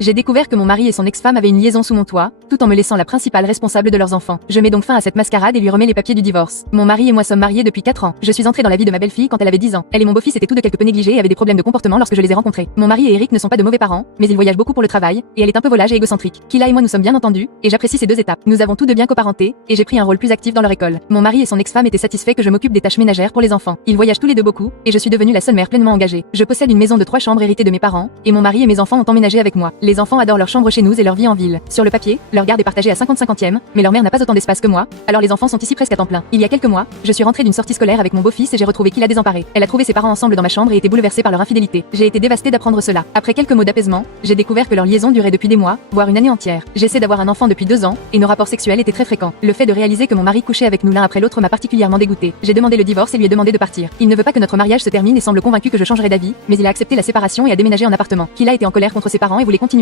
J'ai découvert que mon mari et son ex-femme avaient une liaison sous mon toit, tout en me laissant la principale responsable de leurs enfants. Je mets donc fin à cette mascarade et lui remets les papiers du divorce. Mon mari et moi sommes mariés depuis 4 ans. Je suis entrée dans la vie de ma belle-fille quand elle avait 10 ans. Elle et mon beau-fils étaient tous de quelque peu négligés et avaient des problèmes de comportement lorsque je les ai rencontrés. Mon mari et Eric ne sont pas de mauvais parents, mais ils voyagent beaucoup pour le travail, et elle est un peu volage et égocentrique. Kila et moi nous sommes bien entendus, et j'apprécie ces deux étapes. Nous avons tous deux bien coparenté, et j'ai pris un rôle plus actif dans leur école. Mon mari et son ex-femme étaient satisfaits que je m'occupe des tâches ménagères pour les enfants. Ils voyagent tous les deux beaucoup, et je suis devenue la seule mère pleinement engagée. Je possède une maison de 3 chambres héritée de mes parents, et mon mari et mes enfants ont emménagé avec moi. Les enfants adorent leur chambre chez nous et leur vie en ville. Sur le papier, leur garde est partagée à 50-50e, mais leur mère n'a pas autant d'espace que moi, alors les enfants sont ici presque à temps plein. Il y a quelques mois, je suis rentrée d'une sortie scolaire avec mon beau-fils et j'ai retrouvé Kila désemparée. Elle a trouvé ses parents ensemble dans ma chambre et était bouleversée par leur infidélité. J'ai été dévastée d'apprendre cela. Après quelques mots d'apaisement, j'ai découvert que leur liaison durait depuis des mois, voire une année entière. J'essaie d'avoir un enfant depuis 2 ans, et nos rapports sexuels étaient très fréquents. Le fait de réaliser que mon mari couchait avec nous l'un après l'autre m'a particulièrement dégoûtée. J'ai demandé le divorce et lui ai demandé de partir. Il ne veut pas que notre mariage se termine et semble convaincu que je changerai d'avis, mais il a accepté la séparation et a déménagé en appartement. Kila était en colère contre ses parents et voulait continuer